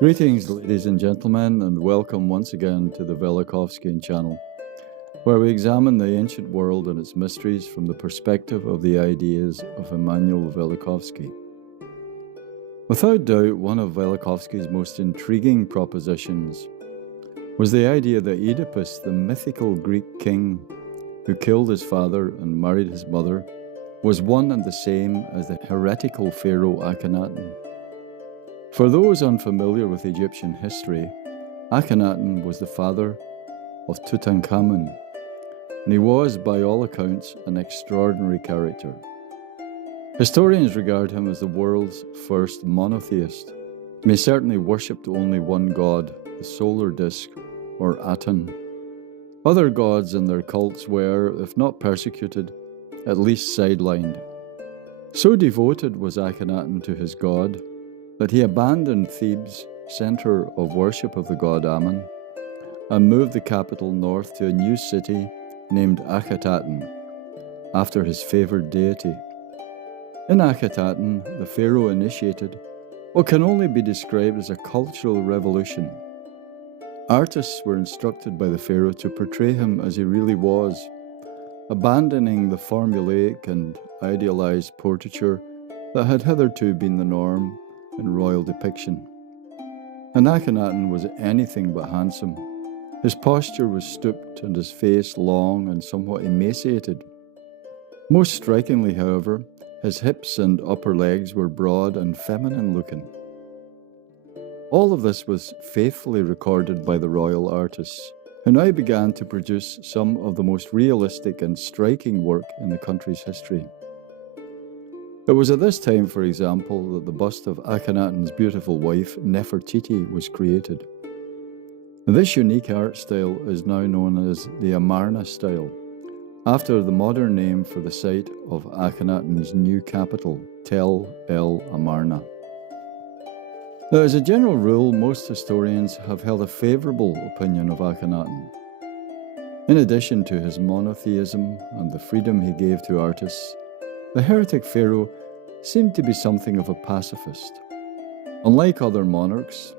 Greetings, ladies and gentlemen, and welcome once again to the Velikovsky channel, where we examine the ancient world and its mysteries from the perspective of the ideas of Immanuel Velikovsky. Without doubt, one of Velikovsky's most intriguing propositions was the idea that Oedipus, the mythical Greek king who killed his father and married his mother, was one and the same as the heretical pharaoh Akhenaten. For those unfamiliar with Egyptian history, Akhenaten was the father of Tutankhamun, and he was, by all accounts, an extraordinary character. Historians regard him as the world's first monotheist, and he certainly worshipped only one god, the solar disk, or Aten. Other gods and their cults were, if not persecuted, at least sidelined. So devoted was Akhenaten to his god that he abandoned Thebes, centre of worship of the god Ammon, and moved the capital north to a new city named Akhenaten, after his favoured deity. In Akhenaten, the pharaoh initiated what can only be described as a cultural revolution. Artists were instructed by the pharaoh to portray him as he really was, abandoning the formulaic and idealised portraiture that had hitherto been the norm in royal depiction. And Akhenaten was anything but handsome. His posture was stooped and his face long and somewhat emaciated. Most strikingly, however, his hips and upper legs were broad and feminine-looking. All of this was faithfully recorded by the royal artists, who now began to produce some of the most realistic and striking work in the country's history. It was at this time, for example, that the bust of Akhenaten's beautiful wife, Nefertiti, was created. This unique art style is now known as the Amarna style, after the modern name for the site of Akhenaten's new capital, Tel El Amarna. Now, as a general rule, most historians have held a favourable opinion of Akhenaten. In addition to his monotheism and the freedom he gave to artists, the heretic pharaoh seemed to be something of a pacifist. Unlike other monarchs,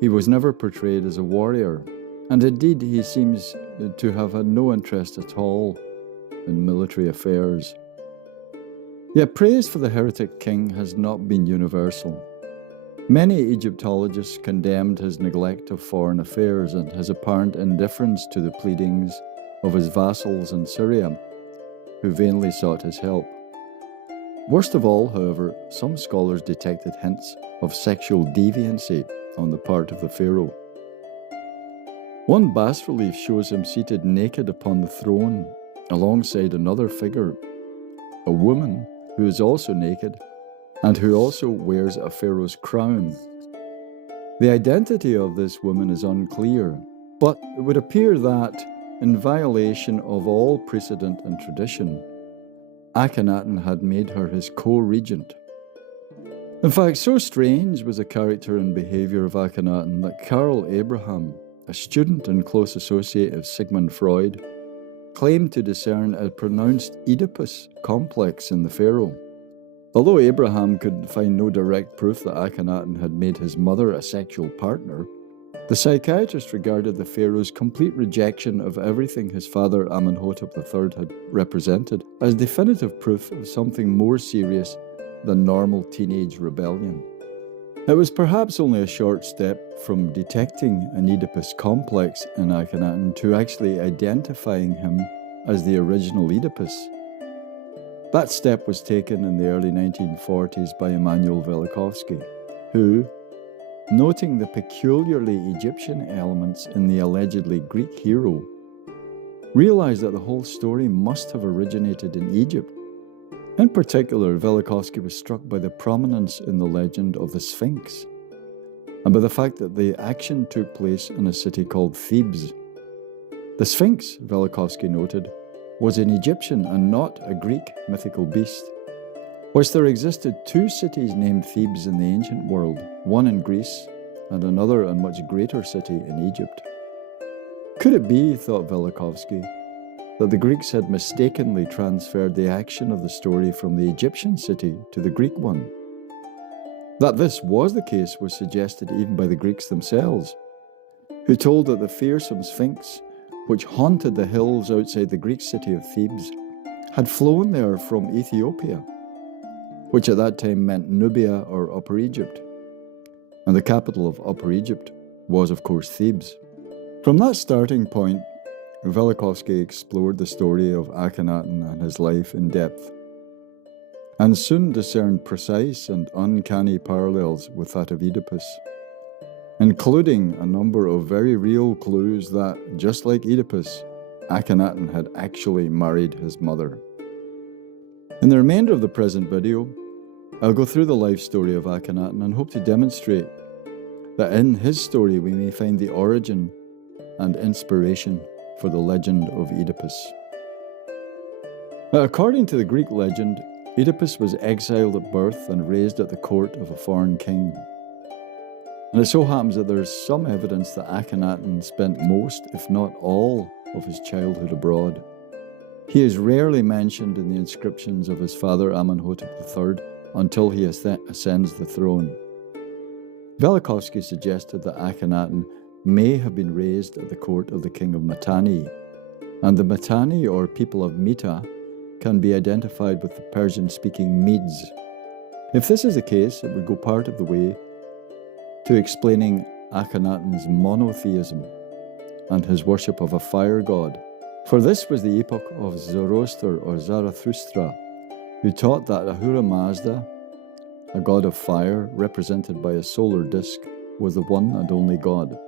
he was never portrayed as a warrior, and indeed he seems to have had no interest at all in military affairs. Yet praise for the heretic king has not been universal. Many Egyptologists condemned his neglect of foreign affairs and his apparent indifference to the pleadings of his vassals in Syria, who vainly sought his help. Worst of all, however, some scholars detected hints of sexual deviancy on the part of the pharaoh. One bas-relief shows him seated naked upon the throne alongside another figure, a woman who is also naked and who also wears a pharaoh's crown. The identity of this woman is unclear, but it would appear that, in violation of all precedent and tradition, Akhenaten had made her his co-regent. In fact, so strange was the character and behaviour of Akhenaten that Karl Abraham, a student and close associate of Sigmund Freud, claimed to discern a pronounced Oedipus complex in the pharaoh. Although Abraham could find no direct proof that Akhenaten had made his mother a sexual partner, the psychiatrist regarded the pharaoh's complete rejection of everything his father Amenhotep III had represented as definitive proof of something more serious than normal teenage rebellion. It was perhaps only a short step from detecting an Oedipus complex in Akhenaten to actually identifying him as the original Oedipus. That step was taken in the early 1940s by Immanuel Velikovsky, who, noting the peculiarly Egyptian elements in the allegedly Greek hero, realized that the whole story must have originated in Egypt. In particular, Velikovsky was struck by the prominence in the legend of the Sphinx, and by the fact that the action took place in a city called Thebes. The Sphinx, Velikovsky noted, was an Egyptian and not a Greek mythical beast. Whilst there existed two cities named Thebes in the ancient world, one in Greece and another and much greater city in Egypt. Could it be, thought Velikovsky, that the Greeks had mistakenly transferred the action of the story from the Egyptian city to the Greek one. That this was the case was suggested even by the Greeks themselves, who told that the fearsome Sphinx, which haunted the hills outside the Greek city of Thebes, had flown there from Ethiopia, which at that time meant Nubia or Upper Egypt. And the capital of Upper Egypt was, of course, Thebes. From that starting point, Velikovsky explored the story of Akhenaten and his life in depth, and soon discerned precise and uncanny parallels with that of Oedipus, including a number of very real clues that, just like Oedipus, Akhenaten had actually married his mother. In the remainder of the present video, I'll go through the life story of Akhenaten and hope to demonstrate that in his story we may find the origin and inspiration for the legend of Oedipus. Now, according to the Greek legend, Oedipus was exiled at birth and raised at the court of a foreign king. And it so happens that there is some evidence that Akhenaten spent most, if not all, of his childhood abroad. He is rarely mentioned in the inscriptions of his father Amenhotep III until he ascends the throne. Velikovsky suggested that Akhenaten may have been raised at the court of the king of Mitanni, and the Mitanni, or people of Mita, can be identified with the Persian-speaking Medes. If this is the case, it would go part of the way to explaining Akhenaten's monotheism and his worship of a fire god. For this was the epoch of Zoroaster or Zarathustra, who taught that Ahura Mazda, a god of fire represented by a solar disk, was the one and only god.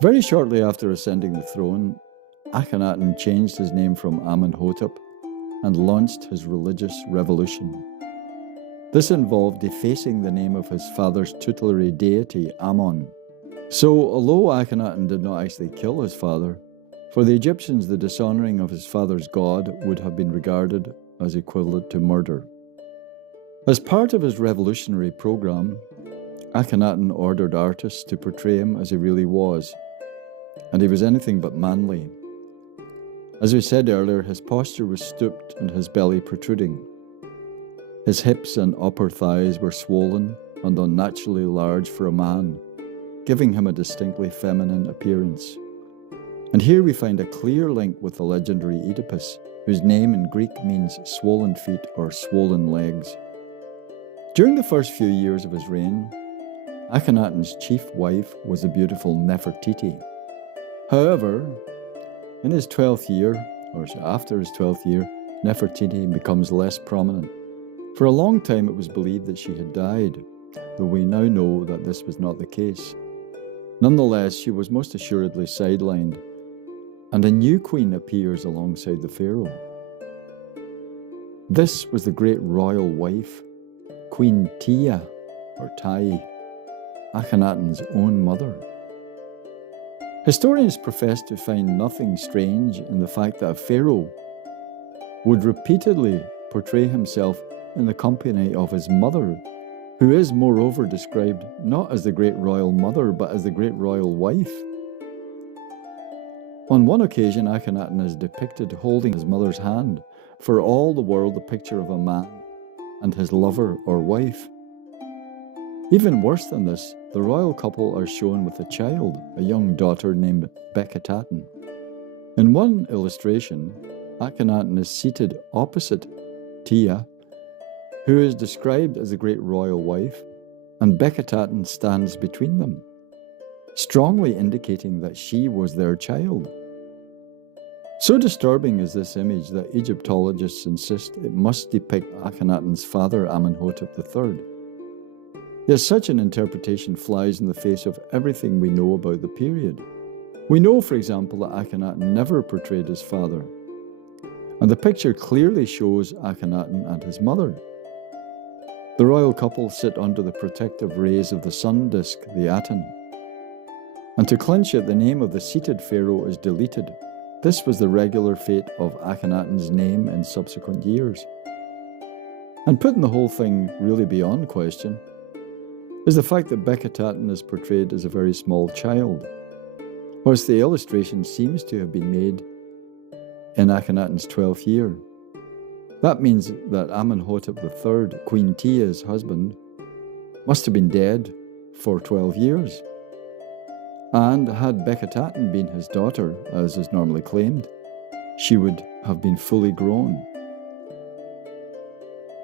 Very shortly after ascending the throne, Akhenaten changed his name from Amenhotep and launched his religious revolution. This involved defacing the name of his father's tutelary deity, Ammon. So, although Akhenaten did not actually kill his father, for the Egyptians the dishonoring of his father's god would have been regarded as equivalent to murder. As part of his revolutionary program, Akhenaten ordered artists to portray him as he really was, and he was anything but manly. As we said earlier, his posture was stooped and his belly protruding. His hips and upper thighs were swollen and unnaturally large for a man, giving him a distinctly feminine appearance. And here we find a clear link with the legendary Oedipus, whose name in Greek means swollen feet or swollen legs. During the first few years of his reign, Akhenaten's chief wife was the beautiful Nefertiti. However, in his 12th year, or after his 12th year, Nefertiti becomes less prominent. For a long time it was believed that she had died, though we now know that this was not the case. Nonetheless, she was most assuredly sidelined, and a new queen appears alongside the pharaoh. This was the great royal wife, Queen Tia, or Tai, Akhenaten's own mother. Historians profess to find nothing strange in the fact that a pharaoh would repeatedly portray himself in the company of his mother, who is moreover described not as the great royal mother, but as the great royal wife. On one occasion, Akhenaten is depicted holding his mother's hand, for all the world a picture of a man and his lover or wife. Even worse than this, the royal couple are shown with a child, a young daughter named Akhenaten. In one illustration, Akhenaten is seated opposite Tia, who is described as the great royal wife, and Akhenaten stands between them, strongly indicating that she was their child. So disturbing is this image that Egyptologists insist it must depict Akhenaten's father Amenhotep III. Yet such an interpretation flies in the face of everything we know about the period. We know, for example, that Akhenaten never portrayed his father, and the picture clearly shows Akhenaten and his mother. The royal couple sit under the protective rays of the sun disk, the Aten. And to clinch it, the name of the seated pharaoh is deleted. This was the regular fate of Akhenaten's name in subsequent years. And putting the whole thing really beyond question is the fact that Akhenaten is portrayed as a very small child, whilst the illustration seems to have been made in Akhenaten's 12th year. That means that Amenhotep III, Queen Tia's husband, must have been dead for 12 years. And had Akhenaten been his daughter, as is normally claimed, she would have been fully grown.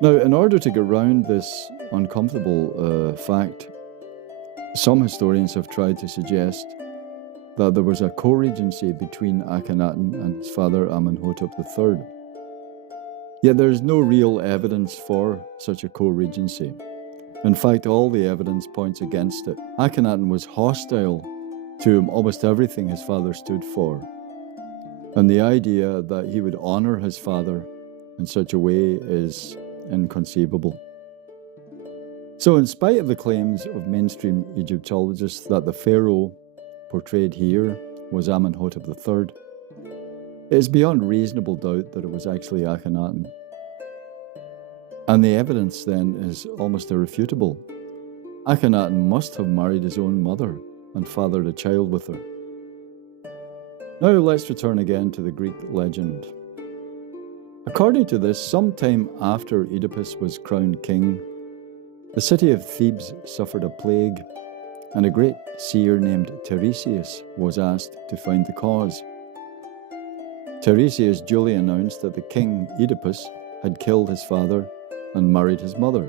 Now, in order to get around this uncomfortable fact, some historians have tried to suggest that there was a co-regency between Akhenaten and his father Amenhotep III. Yet there is no real evidence for such a co-regency. In fact, all the evidence points against it. Akhenaten was hostile to almost everything his father stood for, and the idea that he would honor his father in such a way is inconceivable. So in spite of the claims of mainstream Egyptologists that the pharaoh portrayed here was Amenhotep III, it is beyond reasonable doubt that it was actually Akhenaten. And the evidence then is almost irrefutable. Akhenaten must have married his own mother and fathered a child with her. Now let's return again to the Greek legend. According to this, sometime after Oedipus was crowned king, the city of Thebes suffered a plague, and a great seer named Tiresias was asked to find the cause. Tiresias duly announced that the king Oedipus had killed his father and married his mother,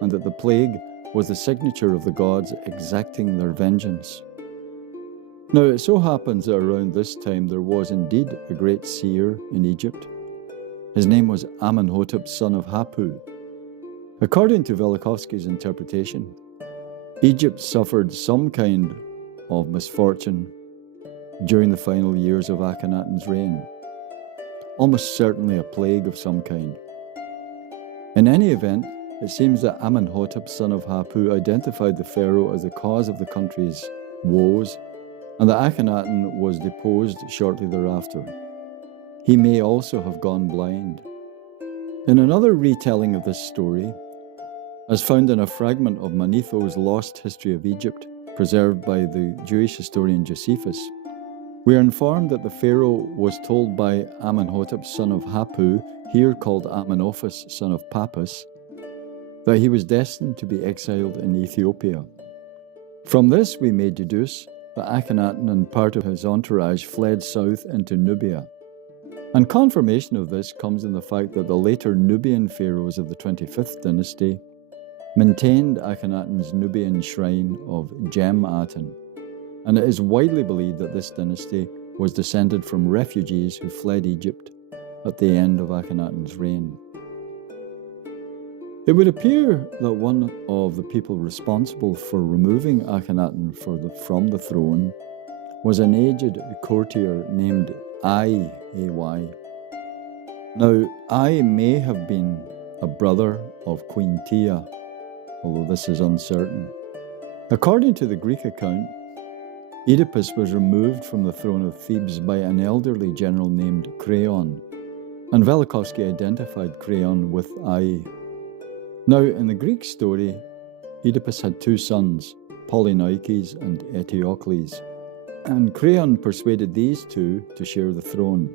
and that the plague was the signature of the gods exacting their vengeance. Now it so happens that around this time there was indeed a great seer in Egypt. His name was Amenhotep, son of Hapu. According to Velikovsky's interpretation, Egypt suffered some kind of misfortune during the final years of Akhenaten's reign, almost certainly a plague of some kind. In any event, it seems that Amenhotep, son of Hapu, identified the pharaoh as the cause of the country's woes, and that Akhenaten was deposed shortly thereafter. He may also have gone blind. In another retelling of this story, as found in a fragment of Manetho's Lost History of Egypt, preserved by the Jewish historian Josephus, we are informed that the pharaoh was told by Amenhotep, son of Hapu, here called Amenophis, son of Pappus, that he was destined to be exiled in Ethiopia. From this we may deduce that Akhenaten and part of his entourage fled south into Nubia. And confirmation of this comes in the fact that the later Nubian pharaohs of the 25th dynasty maintained Akhenaten's Nubian shrine of Gem-Aten, and it is widely believed that this dynasty was descended from refugees who fled Egypt at the end of Akhenaten's reign. It would appear that one of the people responsible for removing Akhenaten from the throne was an aged courtier named Ai, A-Y. Now, Ai may have been a brother of Queen Tia, although this is uncertain. According to the Greek account, Oedipus was removed from the throne of Thebes by an elderly general named Creon, and Velikovsky identified Creon with Ai. Now, in the Greek story, Oedipus had two sons, Polynices and Eteocles, and Creon persuaded these two to share the throne.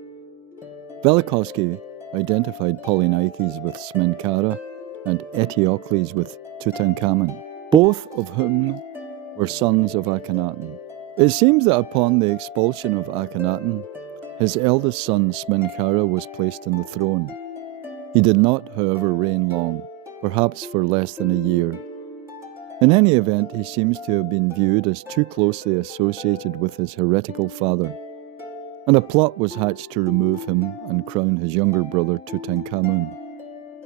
Velikovsky identified Polynices with Smenkhara and Eteocles with Tutankhamun, both of whom were sons of Akhenaten. It seems that upon the expulsion of Akhenaten, his eldest son Smenkhara was placed on the throne. He did not, however, reign long, perhaps for less than a year. In any event, he seems to have been viewed as too closely associated with his heretical father, and a plot was hatched to remove him and crown his younger brother Tutankhamun.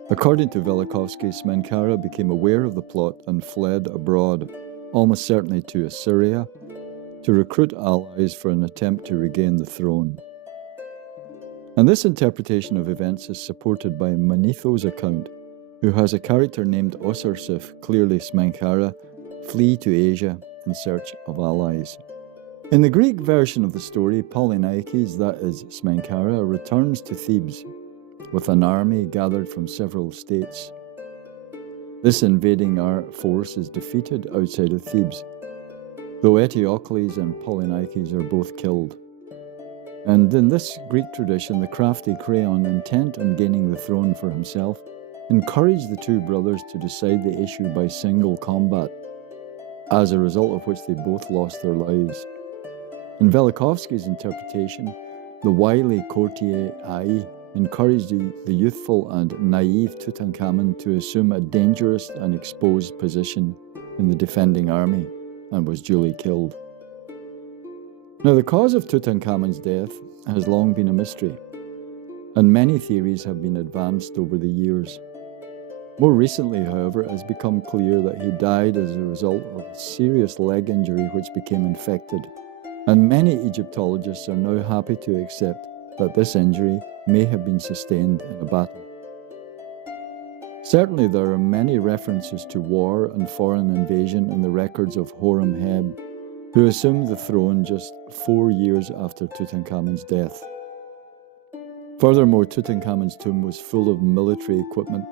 According to Velikovsky, Smenkhara became aware of the plot and fled abroad, almost certainly to Assyria, to recruit allies for an attempt to regain the throne. And this interpretation of events is supported by Manetho's account, who has a character named Osarsif, clearly Smenkhara, flee to Asia in search of allies. In the Greek version of the story, Polynices, that is Smenkhara, returns to Thebes with an army gathered from several states. This invading force is defeated outside of Thebes, though Eteocles and Polynices are both killed. And in this Greek tradition, the crafty Creon, intent on gaining the throne for himself, encouraged the two brothers to decide the issue by single combat, as a result of which they both lost their lives. In Velikovsky's interpretation, the wily courtier Ai encouraged the youthful and naive Tutankhamun to assume a dangerous and exposed position in the defending army, and was duly killed. Now, the cause of Tutankhamun's death has long been a mystery, and many theories have been advanced over the years. More recently, however, it has become clear that he died as a result of a serious leg injury which became infected, and many Egyptologists are now happy to accept that this injury may have been sustained in a battle. Certainly, there are many references to war and foreign invasion in the records of Horemheb, who assumed the throne just 4 years after Tutankhamun's death. Furthermore, Tutankhamun's tomb was full of military equipment,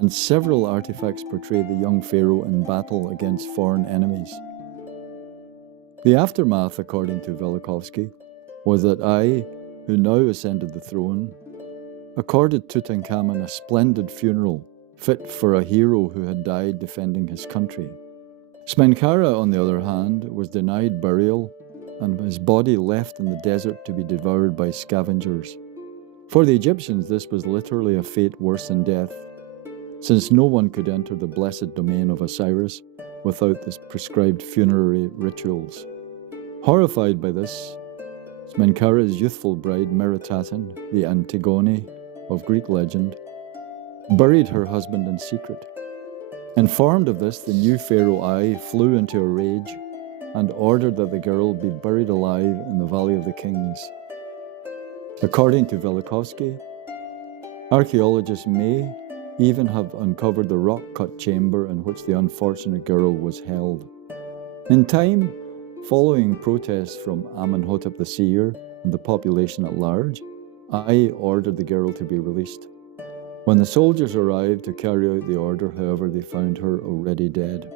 and several artifacts portray the young pharaoh in battle against foreign enemies. The aftermath, according to Velikovsky, was that Ai, who now ascended the throne, accorded Tutankhamun a splendid funeral, fit for a hero who had died defending his country. Smenkhara, on the other hand, was denied burial and his body left in the desert to be devoured by scavengers. For the Egyptians, this was literally a fate worse than death, since no one could enter the blessed domain of Osiris without the prescribed funerary rituals. Horrified by this, Smenkhara's youthful bride Akhenaten, the Antigone of Greek legend, buried her husband in secret. Informed of this, the new pharaoh Ai flew into a rage and ordered that the girl be buried alive in the Valley of the Kings. According to Velikovsky, archaeologists may even have uncovered the rock-cut chamber in which the unfortunate girl was held. In time, following protests from Amenhotep the Seer and the population at large, Ai ordered the girl to be released. When the soldiers arrived to carry out the order, however, they found her already dead.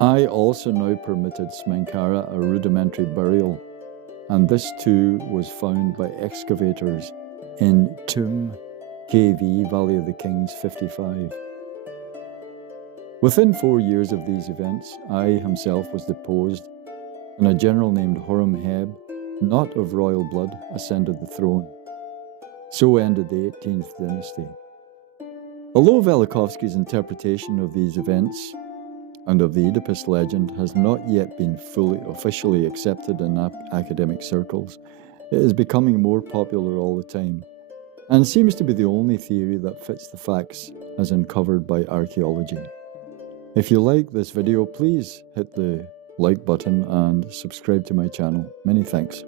Ai also now permitted Smenkhara a rudimentary burial, and this too was found by excavators in Tomb KV, Valley of the Kings 55. Within 4 years of these events, Ai himself was deposed, and a general named Horemheb, not of royal blood, ascended the throne. So ended the 18th dynasty. Although Velikovsky's interpretation of these events and of the Oedipus legend has not yet been fully officially accepted in academic circles, it is becoming more popular all the time, and seems to be the only theory that fits the facts as uncovered by archaeology. If you like this video, please hit the like button and subscribe to my channel. Many thanks.